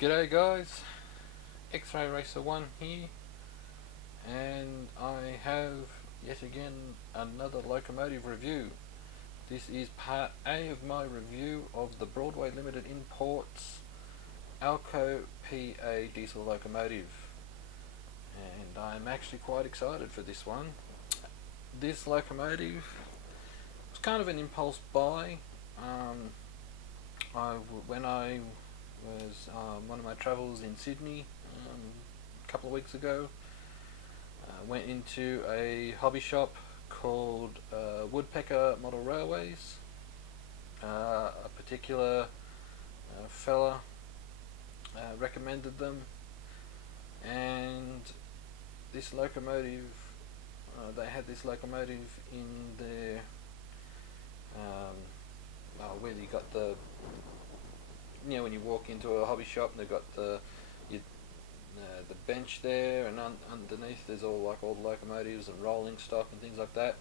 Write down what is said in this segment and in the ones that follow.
G'day guys, X-Ray Racer 1 here, and I have yet again another locomotive review. This is part A of my review of the Broadway Limited Imports Alco PA diesel locomotive, and I'm actually quite excited for this one. This locomotive was kind of an impulse buy. When I was one of my travels in Sydney a couple of weeks ago, went into a hobby shop called Woodpecker Model Railways. A particular fella recommended them, and this locomotive, they had this locomotive in their where you got the, when you walk into a hobby shop, they've got the bench there, and underneath there's all the locomotives and rolling stock and things like that.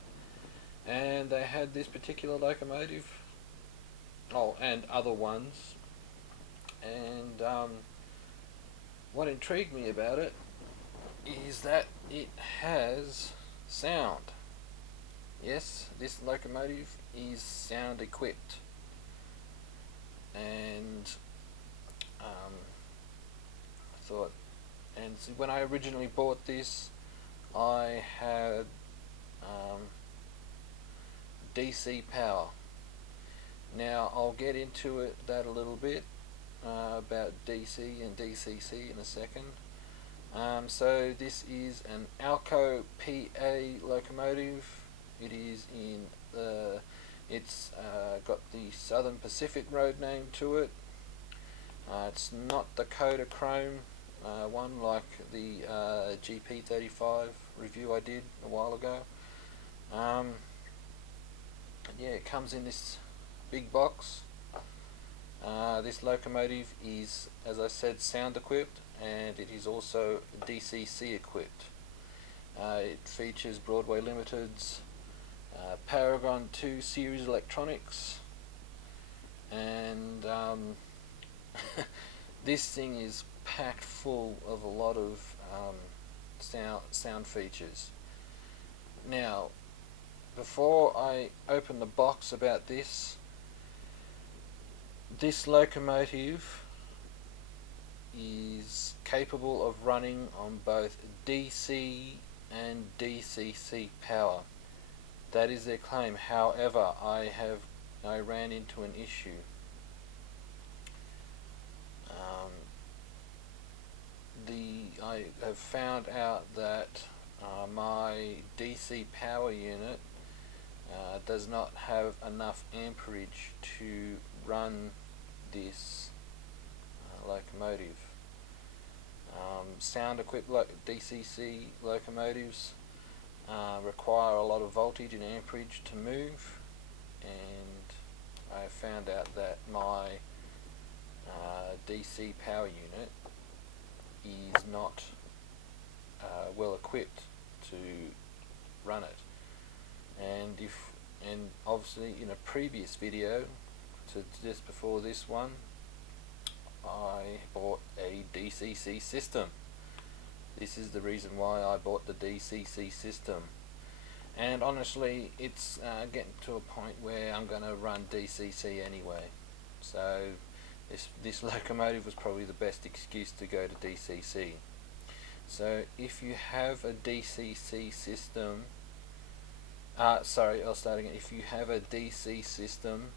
And they had this particular locomotive, and other ones. And what intrigued me about it is that it has sound. Yes, this locomotive is sound equipped. And I thought, and see, when I originally bought this, I had DC power. Now I'll get into that a little bit about DC and DCC in a second. So this is an Alco PA locomotive. It is in it's got the Southern Pacific road name to it. It's not the Kodachrome one like the GP35 review I did a while ago. Yeah, it comes in this big box. This locomotive is, as I said, sound equipped, and it is also DCC equipped. It features Broadway Limited's Paragon 2 series electronics, and this thing is packed full of a lot of sound features. Now, before I open the box about this locomotive is capable of running on both DC and DCC power. That is their claim. However, I ran into an issue. I have found out that my DC power unit does not have enough amperage to run this locomotive. Sound equipped DCC locomotives require a lot of voltage and amperage to move, and I found out that my DC power unit is not well equipped to run it. And obviously in a previous video to just before this one, I bought a DCC system. This is the reason why I bought the DCC system, and honestly it's getting to a point where I'm going to run DCC anyway, so this locomotive was probably the best excuse to go to DCC. So if you have a DCC system, I'll start again. If you have a DC system,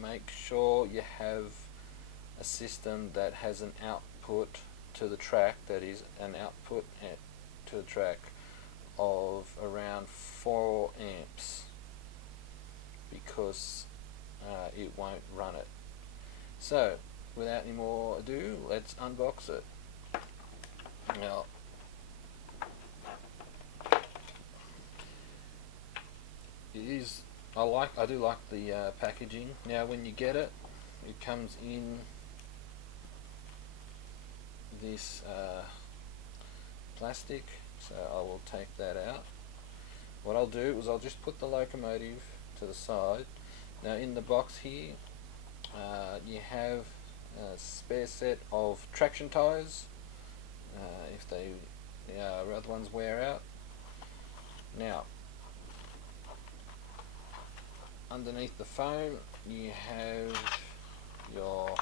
make sure you have a system that has an output to the track, that is an output to the track of around 4 amps, because it won't run it. So without any more ado, let's unbox it. Now, I do like the packaging. Now when you get it, it comes in this plastic, so I will take that out. What I'll do is I'll just put the locomotive to the side. Now in the box here you have a spare set of traction tyres if the other ones wear out. Now, underneath the foam you have your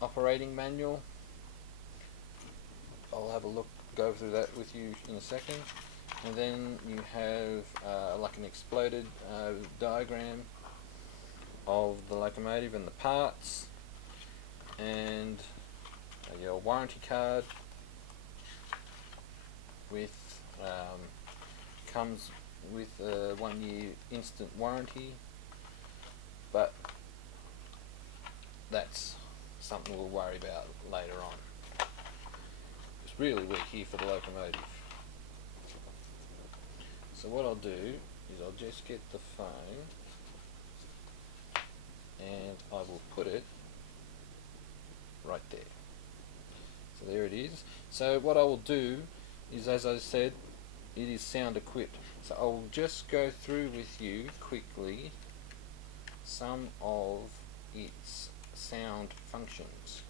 operating manual. I'll have a look, go through that with you in a second. And then you have like an exploded diagram of the locomotive and the parts, and your warranty card with comes with a 1 year instant warranty, but that's something we'll worry about later on. It's really we're here for the locomotive. So what I'll do is I'll just get the phone and I will put it right there. So there it is. So what I will do is, as I said, it is sound equipped. So I'll just go through with you quickly some of its sound functions.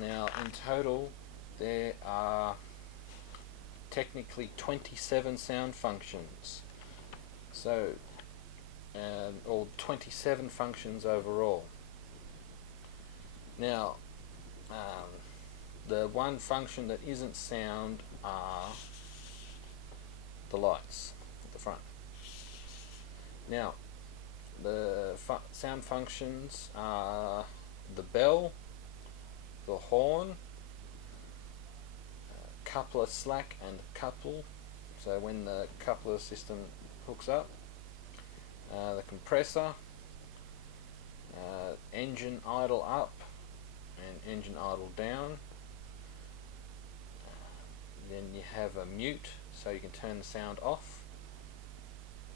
Now in total there are technically 27 sound functions, so or 27 functions overall. Now the one function that isn't sound are the lights at the front. Now the sound functions are the bell, the horn, coupler slack and couple, so when the coupler system hooks up, the compressor, engine idle up and engine idle down. Then you have a mute, so you can turn the sound off.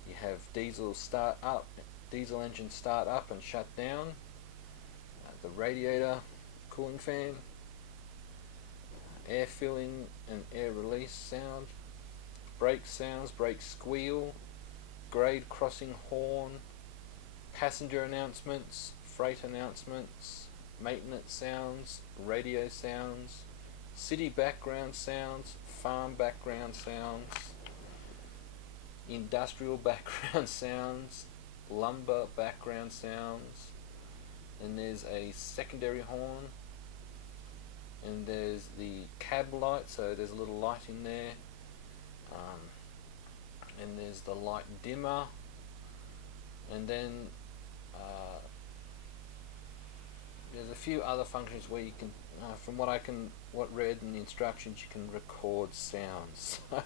You have diesel engine start up and shut down, the radiator cooling fan, air filling and air release sound, brake sounds, brake squeal, grade crossing horn, passenger announcements, freight announcements, maintenance sounds, radio sounds, city background sounds, farm background sounds, industrial background sounds, lumber background sounds, and there's a secondary horn, and there's the cab light, so there's a little light in there, and there's the light dimmer, and then there's a few other functions where you can, from what read in the instructions, you can record sounds. So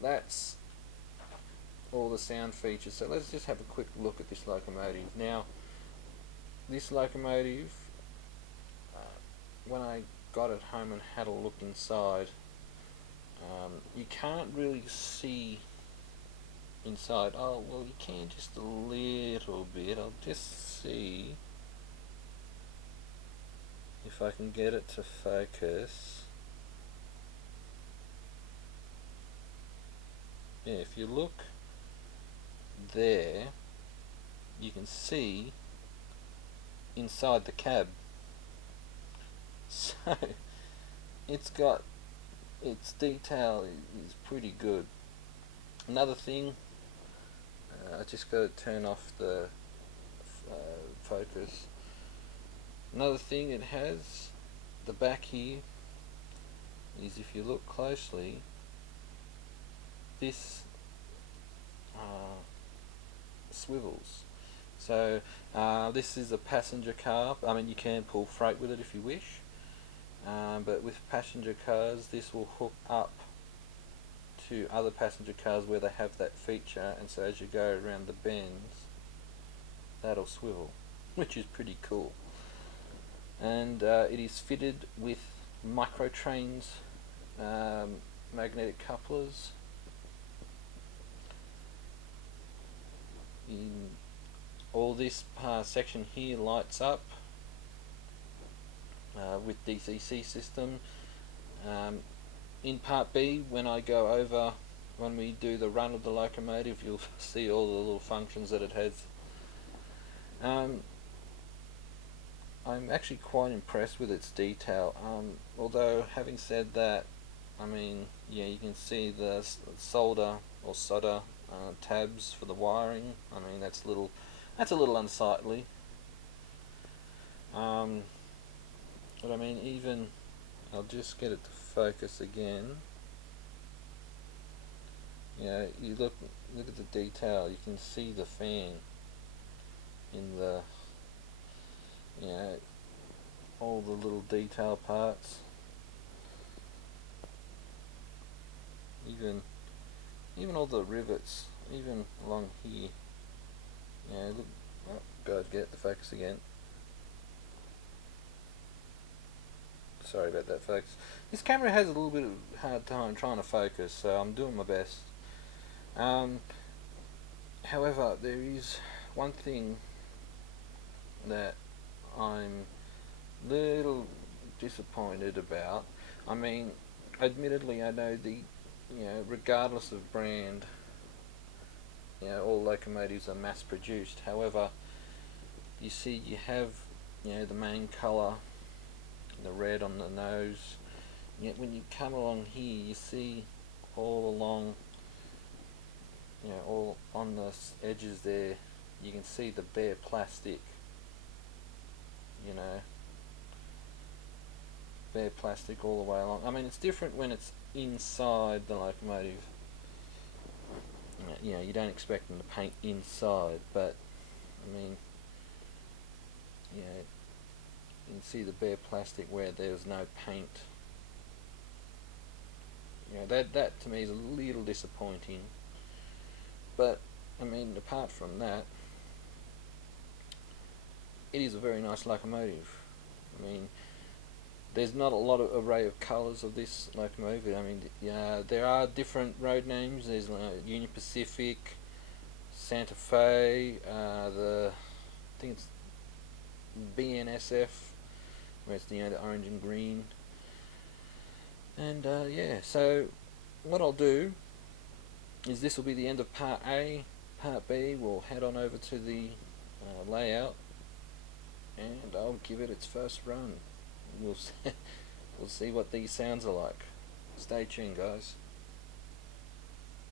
that's all the sound features. So let's just have a quick look at this locomotive. Now, this locomotive, when I got it home and had a look inside, you can't really see inside. Oh well, you can just a little bit. I'll just see if I can get it to focus. Yeah, if you look there, you can see inside the cab. So it's got, its detail is pretty good. Another thing, I just got to turn off the focus. Another thing it has, the back here, is if you look closely, this swivels. So this is a passenger car. I mean, you can pull freight with it if you wish, but with passenger cars this will hook up to other passenger cars where they have that feature, and so as you go around the bends that'll swivel, which is pretty cool. And it is fitted with microtrains magnetic couplers. In all this section here lights up with DCC system. In part B, when we do the run of the locomotive, you'll see all the little functions that it has. I'm actually quite impressed with its detail. Although having said that, I mean, yeah, you can see the solder or solder tabs for the wiring. I mean, that's a little unsightly. But I mean, even I'll just get it to focus again. You look at the detail. You can see the fan in the, all the little detail parts. Even all the rivets, even along here. Look. Oh God, get the focus again. Sorry about that, folks. This camera has a little bit of a hard time trying to focus, so I'm doing my best. However, there is one thing that I'm a little disappointed about. I mean, admittedly, I know regardless of brand, all locomotives are mass produced. However, you see, you have, the main colour, the red on the nose. Yet when you come along here, you see all along, all on the edges there, you can see the bare plastic. Bare plastic all the way along. I mean, it's different when it's inside the locomotive. You don't expect them to paint inside, but I mean, you can see the bare plastic where there's no paint. That to me is a little disappointing. But I mean, apart from that, it is a very nice locomotive. I mean, there's not a lot of array of colours of this locomotive. I mean, there are different road names. There's Union Pacific, Santa Fe, I think it's BNSF, where it's the orange and green. And so what I'll do is this will be the end of part A. Part B, we'll head on over to the layout, and I'll give it its first run. We'll see what these sounds are like. Stay tuned, guys.